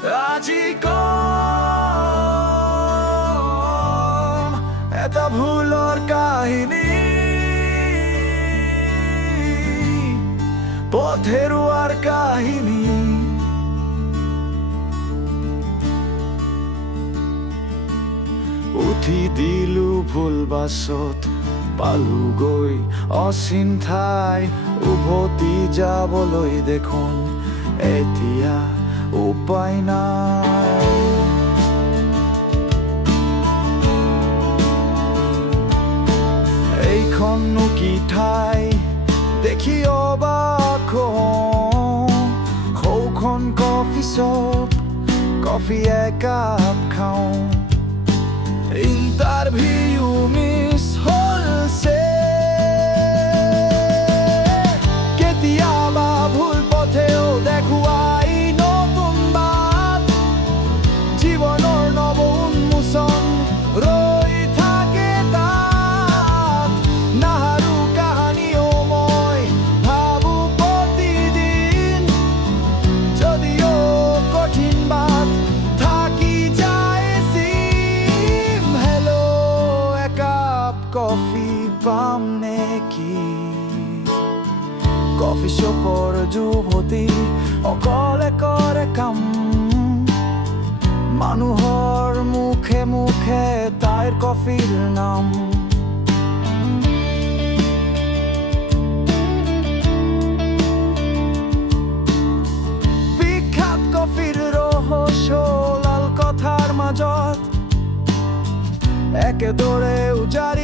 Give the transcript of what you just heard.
আজি কম এটা ভুলৰ কাহিনী, পথ হেৰুৱাৰ কাহিনী। উঠি দিলো ভুল বাছত, পালোগৈ অচিন ঠাই। উভতি যাবলৈ দেখোন এতিয়া উপায় নাই। এইখননো কি ঠাই দেখি অবাক হওঁ। সৌখন কফি শ্বপ, কফি একাপ খাওঁ। ইণ্টাৰভিউ মিছ হৈছে, কেতিয়াবা ভুল পথেও দেখুৱাই নতুন বাট। জীৱনৰ নৱ উন্মোচন ৰৈ থাকে তাত। নাহাৰো কাহানীও মই ভাবো প্ৰতিদিন, যদিও কঠিন বাট থাকি যায় চিন। হেল্ল', একাপ কফি পাম নেকি? কফি শ্বপৰ যুৱতী অকলে কৰে কাম। মানুহৰ মুখে মুখে তাইৰ কফিৰ নাম। বিখ্যাত কফিৰ ৰহস্য লাল কথাৰ মাজত, একেদৰে উজাৰি